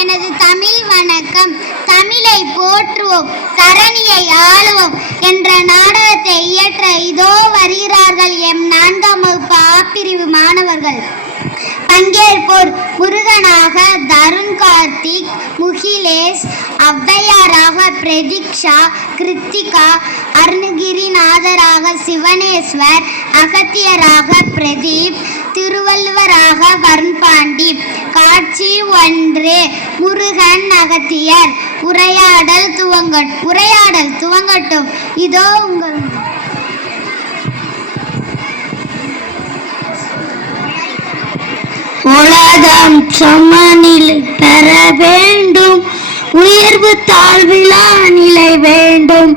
எனது தமிழ் வணக்கம். தமிழை போற்றுவோம் தரணியை ஆளுவோம் என்ற நாடகத்தை இயற்ற இதோ வருகிறார்கள் எம் நான்காம் வகுப்பு ஆப்பிரிவு மாணவர்கள். பங்கேற்போர் முருகனாக தருண் கார்த்திக் முகிலேஷ் ஔவையாராக பிரதீக்ஷா கிருத்திகா அருணகிரிநாதராக சிவனேஸ்வர் அகத்தியராக பிரதீப் திருவள்ளுவராக வர்ன்பாண்டி காட்சி ஒன்று முருகன் அகத்தியர். உரையாடல் துவங்க உரையாடல் துவங்கட்டும். இதோ உங்கள் உலகம் சமநிலை பெற வேண்டும். உயர்வு தாழ்விழா நிலை வேண்டும்.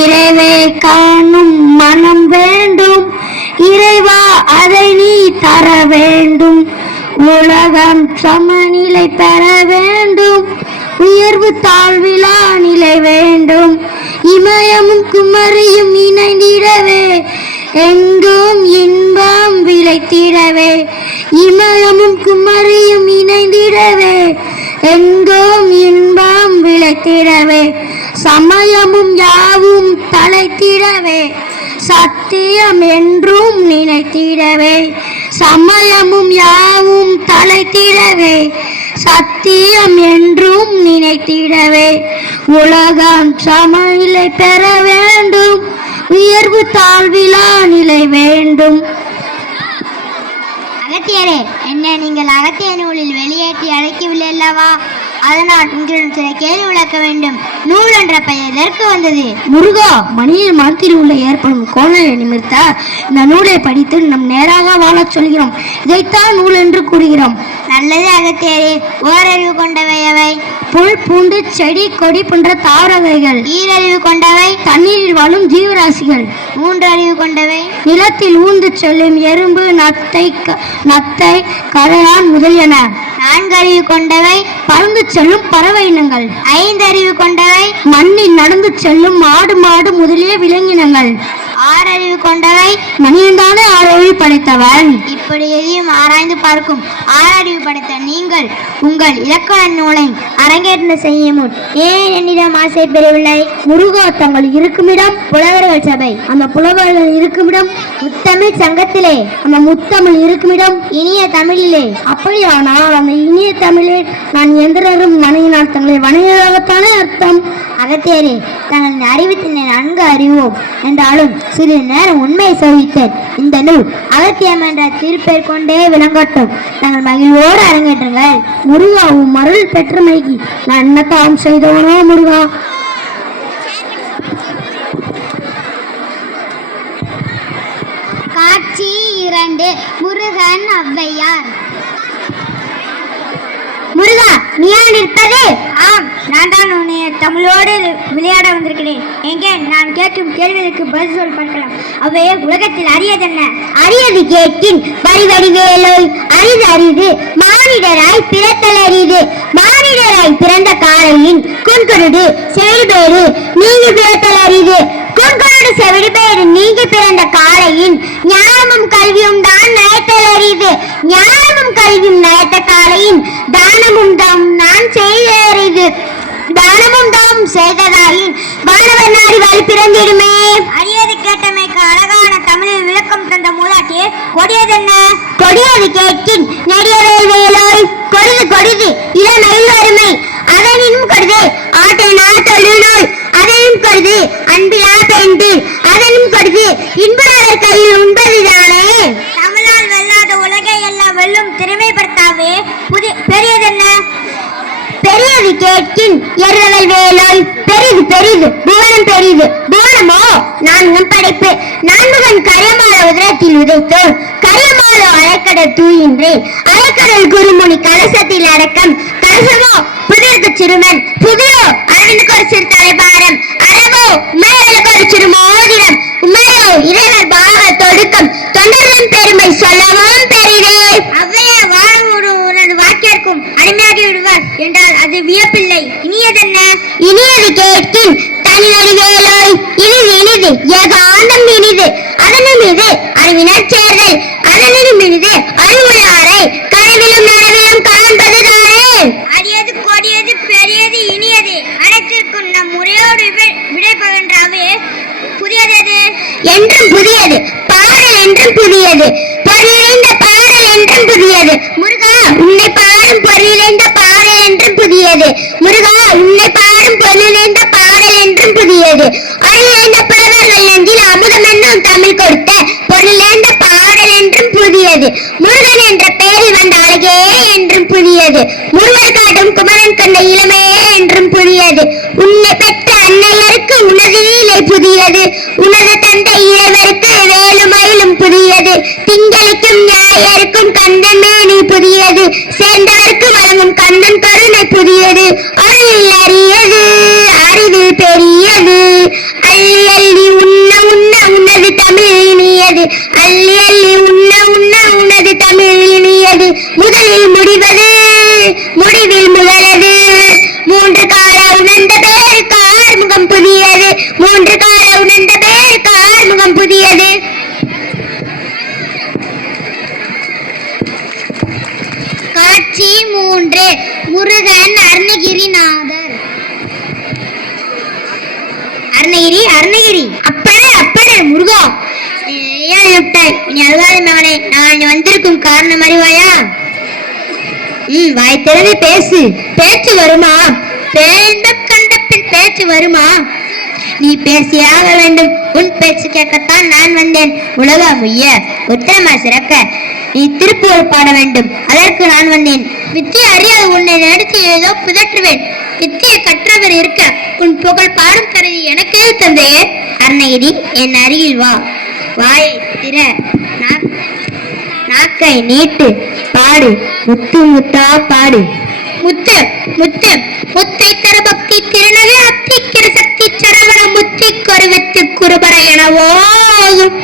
இறைவே காணும் மனம் வேண்டும். இறைவா அதை நீ தர வேண்டும். உலகம் சமநிலை பெற வேண்டும். உயர்வு தாழ்விலா நிலை வேண்டும். இமயமும் குமரியும் இணைந்திடவே. எங்கும் இன்பம் விளைத்திடவே. இமயமும் குமரியும் இணைந்திடவே. எங்கும் இன்பம் விளைத்திடவே. சமயமும் யாவும் தலைத்திடவே. சத்தியம் என்றும் நினைத்திடவே சமயமும் யாவும் தலைத்திடவே சத்தியம் என்றும் நினைத்திடவே. உலகம் சமநிலை பெற வேண்டும் உயர்வு தாழ்விலா நிலை வேண்டும். அகத்தியரே என்ன நீங்கள் அகத்திய நூலில் வெளியேற்றி அழைக்கவில்லை அல்லவா? அதனால் உங்களிடம் சில கேள்வி விளக்க வேண்டும். நூல் என்ற பெயர் எதற்கு வந்தது? முருகா மனித மனத்தில் உள்ள ஏற்படும் கோணலை நிமிர்த்த இந்த நூலை படித்து நம் நேராக வாழச் சொல்கிறோம். இதைத்தான் நூல் என்று கூறுகிறோம். நல்லது அகத்தியரே ஓரறிவு கொண்டவை அவை. புல் பூண்டு செடி கொடி போன்ற தாவர வகைகள் ஈரறிவு கொண்டவை. தண்ணீரில் வாழும் ஜீவராசிகள். மூன்றறிவு கொண்டவை. நிலத்தில் ஊர்ந்து செல்லும் எறும்பு நத்தை நத்தை கரையான் முதலியன. நான்கறிவு கொண்டவை பறந்து செல்லும் பறவை இனங்கள். ஐந்தறிவு கொண்டவை மண்ணில் நடந்து செல்லும் ஆடு மாடு முதலிய விலங்கினங்கள். ஆறறிவு கொண்டவை மனிதன்தானே ஆறறிவு படைத்தவன் இப்படி எதையும் ஆராய்ந்து பார்க்கும். ஆறறிவு படைத்த நீங்கள் உங்கள் இலக்கண நூலை அரங்கேற்றம் செய்ய முன் ஏன் என்னிடம் ஆசை பெறவில்லை? முருகோ தங்கள் இருக்குமிடம் புலவர்கள் சபை. அந்த புலவர்கள் இருக்குமிடம் முத்தமிழ் சங்கத்திலே. அந்த முத்தமிழ் இருக்குமிடம் இனிய தமிழிலே. அப்படியானால் அந்த இனிய தமிழில் நான் எந்திரரும் வணங்கினால் தங்களை வணங்குவதாகத்தானே அர்த்தம்? அகத்தியரே தங்களின் அறிவித்தினை நன்கு அறிவோம். என்றாலும் சிறிது நேரம் உண்மையை சோதித்தேன். இந்த நூல் அகத்தியம் என்ற திருப்பெயர் கொண்டே விளங்கட்டும். தங்கள் மகிழ்வோடு அரங்கேற்றுங்கள். முருகா உன் மருள் பெற்றமைக்கு நான் என்னத்தான் செய்தவனோ முருகா. காட்சி இரண்டு. முருகன் ஔவையார். முருகா நீயா நிற்பது? ஆம் நான் தான் உன்னை தமிழோடு விளையாட வந்திருக்கிறேன். எங்கே கேட்கும் கேள்விகளுக்கு பதில் சொல் பார்க்கலாம். அவையே உலகத்தில் அரியதென்ன? அரியது கேட்கின் பரிவடிவேலோய் அரிது அரிது மானிடராய் பிறத்தல் அரிது மானிடராய் பிறந்த காலையின் குன்குருடு செவிடுபேறு நீங்கி பிறத்தல் அரிது குன்குருடு செவிடுபேறு நீங்கி பிறந்த காலையின் ஞானமும் கல்வியும் தான் நயத்தல் அரிது ஞானமும் கல்வியும் நயத்த காலையின் தானமும் தாம் நான் செய்த அரிது தானமும் தாம் செய்ததாயின் பிறந்திடுமே அரியது கேட்டமைக்கு அழகான தமிழில் விளக்கம் தந்த மூதாட்டி கொடியது என்ன கொடியது கேட்கின் நெடியவே வேலோய். கொடிது கொடிது இளமயில் வறுமை அதனினும் கொடிது ஆட்டை நாட்டொழினோய் அதனும் கருது அன்பிலா பெண்டு அதனும் கருது இன்புறாளர் கையில் உண்டு. கேட்கின் எருதவல் வேலன் பெரிது பெரிது புவனம் பெரிது. புவனமோ நான்கும் படைப்பு. நான்முகன் கரியமால உதரத்தில் உதைத்தோர் கரியமாலோ அலைக்கடல் தூயின்றேன் அலைக்கடல் குருமுனி கலசத்தில் அடக்கம். கலசமோ? புதிருக்கு சிறுமன். புதியோ? அரவிந்துக்கு ஒரு சிறு தலைபாரம். அரவோ உமையலுக்கு ஒரு சிறு மோதிரம். உமையோ? இறைவர் பாக தொடுக்கம். தொண்டர்களின் பெருமை சொல்லவும் பெரிதே. அவ்வைய வாழ உனது வாக்கியர்க்கும் அடிமையாகி விடுவார் என்றார் அது வியப்பில்லை. இனியதென்ன? இனியது கேட்கின் தனியறிவேலோய் இனிது இனிது ஏகாந்தம் இனிது அதனும் இது அறிவினர் சேர்தல் அதனும் இனிது அறிவுள்ளாரை கனவிலும் நனவிலும் காண்பதுதானே அடியது புதியது அருளேந்த புலவர்கள் நெஞ்சில் அமுதம் என்னும் தமிழ் கொடுத்த பொருளேந்த பாடல் என்றும் புதியது முருகன் என்ற பெயரில் வந்த அழகே என்றும் புதியது முருகர் காட்டும் குமரன் கண்ட இளமையே என்றும் புதியது உன்னை பெற்ற அன்னையருக்கு உனது லீலை புதியது. உனது தந்தை இறைவருக்கு வேலுமயிலும் புதியது. திங்களுக்கும் ஞாயிற்கும் கந்தமேனி புதியது. சேர்ந்தவர்க்கு வழங்கும் கந்தன் கருணை புதியது. அருணகிரி அருணகிரி. அப்பனே அப்பனே முருகா. ஏன் விட்டாய் இனி அழுகாத மகனே. நான் இனி வந்திருக்கும் காரணம் அறிவாயா? ம் வாய் திறந்து பேசு. பேச்சு வருமா? பேந்த கண்ட பின் பேச்சு வருமா? நீ பேசியாக வேண்டும். உன் பேச்சு கேட்கத்தான் நான் வந்தேன். உலகம் முய்ய உத்தரமா சிறக்க. நீ திருப்பூர் பாட வேண்டும். அதற்கு நான் வந்தேன். வித்தியை அறியாத உன்னை நடித்து ஏதோ புதற்றுவேன். வித்தியை கற்றவர் இருக்க உன் புகழ் பாடும் கருதி எனக்கே தந்தையே. அருணகிரி என் அருகில் வா. வாயை திற. நாக்கை நீட்டு. பாடு. முத்து முத்தா பாடு. முத்து முத்து. முத்தை தர பக்தி திருநகை அத்திக்கிற சக்தி சரவண முத்தி கருவித்து குருபர எனவோகும்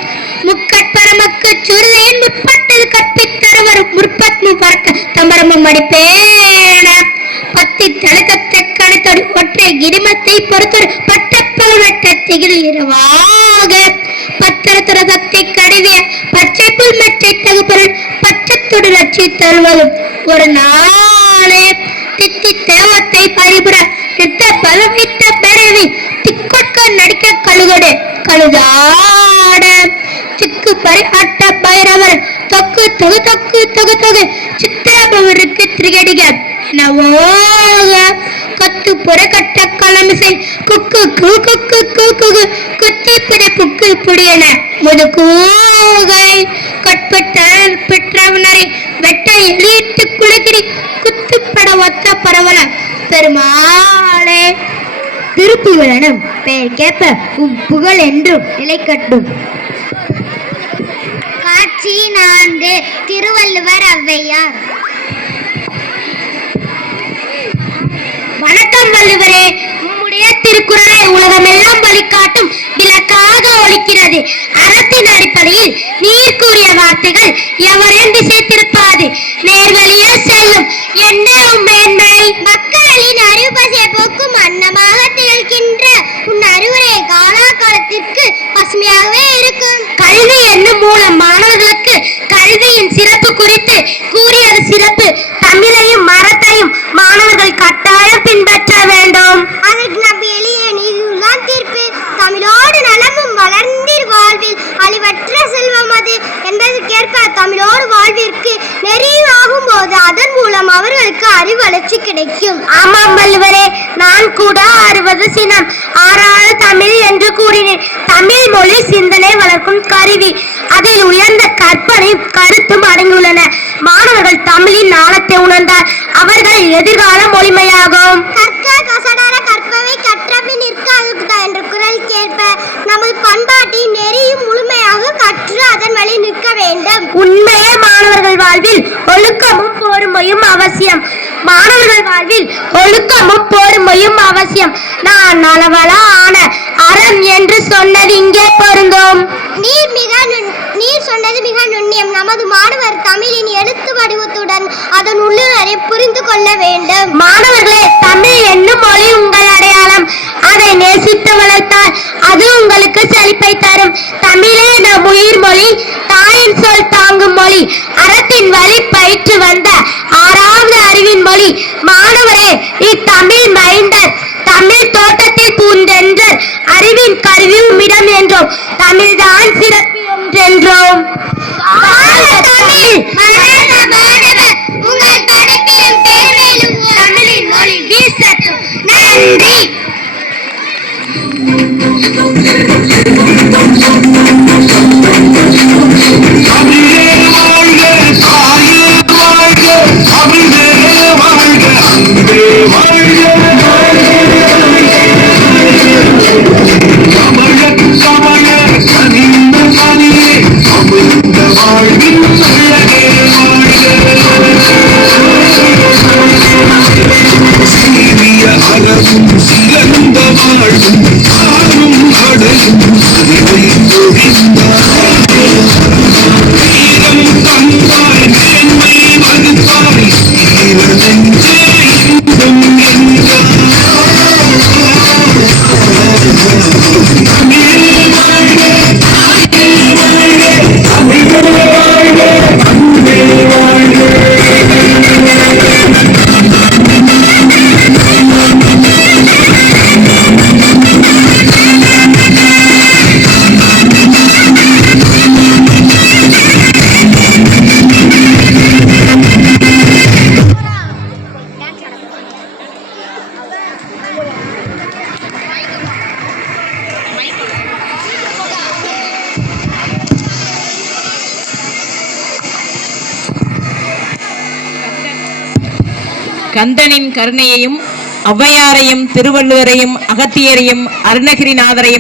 முக்கட்பரமக்கு சுருதையின் முற்பட்டது கற்பித்தரவர் முற்பத்மு பறக்க தம்பரமும் அடிப்பேன. ஒற்றை கிரிமத்தை பொறுத்தொரு பட்டப்பல் வெட்ட இரவாக. பத்திரத்துற சக்தி கருவிய பச்சை புல் மச்சை தகுப்பொருள் பச்சத்துடு லட்சி தருவதும். ஒரு நாளே தித்தி தேவத்தை பரிபுற நித்த பலமித்த பிறவி திக்கொட்க நடிக்க கழுகடு கழுதாட. திக்கு பரி அட்ட பைரவர் தொக்கு தொகு தொக்கு தொகு தொகு சித்திரபவருக்கு திரிகடிக நவோக. ஓக குக்கு கு குத்தி புக்கு பெற்றவனரை வெட்ட எளியிட்டு குத்துப்பட ஒத்த பரவல பெருமாளே. திருப்புகழனும் பெயர் கேப்ப உம் புகழ் என்றும் நிலைக்கட்டும் காட்சி நான்கு திருவள்ளுவர் ஔவையார். வணக்கம் வள்ளுவரே. உடைய திருக்குறளை உலகமெல்லாம் வழிகாட்டும் விளக்காக ஒழிக்கிறது அறத்தின் அடிப்படையில் நீர் கூறிய வார்த்தைகள் எவரையும் திசை திருப்பாது நேர்வழியே செல்லும். என்ன உம் மேன்மை அறிவு வளர்ச்சி கிடைக்கும். ஆமாம் வள்ளுவரே நான் கூட அறுபது சினம். ஆறாவது தமிழ் என்று கூறினேன். தமிழ் மொழி சிந்தனை வளர்க்கும் கருவி. அதில் உயர்ந்த கற்பனை கருத்தும் அடங்கியுள்ளன. மாணவர்கள் தமிழின் ஆழத்தை உணர்ந்தால் அவர்கள் எதிர்கால மொழிமையாகும். என்ற குரல் கேட்ப நமது பண்பாட்டின் நெறியும் முழுமையாக கற்று அதன் வழி நிற்க வேண்டும். உண்மையே மாணவர்கள் வாழ்வில் ஒழுக்கமும் பொறுமையும் அவசியம். மாணவர்கள் வாழ்வில் ஒழுக்கமும் பொறுமையும் அவசியம். நான் நலவள ஆன அறம் என்று சொன்னது இங்கே பொருந்தும். நீர் மிக நீர் சொன்னது மிக நுண்ணியம். நமது மாணவர் தமிழின் எழுத்து வடிவத்துடன் அதன் உள்ளுணரை புரிந்து கொள்ள வேண்டும். மாணவர்களே தமிழ் என்னும் மொழி உங்கள் அடையாளம். அதை நேசித்து வளர்த்தால் அது உங்களுக்கு செழிப்பை தரும். தமிழே நம் உயிர் மொழி தாயின் சொல் தாங்கும் மொழி. அறத்தின் வழி பயிற்று வந்த ஆறாவது அறிவின் மொழி. மாணவரே இத்தமிழ் மைந்தர். தமிழ் தோட்டத்தில் பூந்தென்று அறிவின் கருவியும் இடம் என்றோம். தமிழ்தான் சிறப்பு என்றென்றோம் நன்றி! அறவும் சிறந்த வாழ்வும் கந்தனின் கருணையையும் ஔவையாரையும் திருவள்ளுவரையும் அகத்தியரையும் அருணகிரிநாதரையும்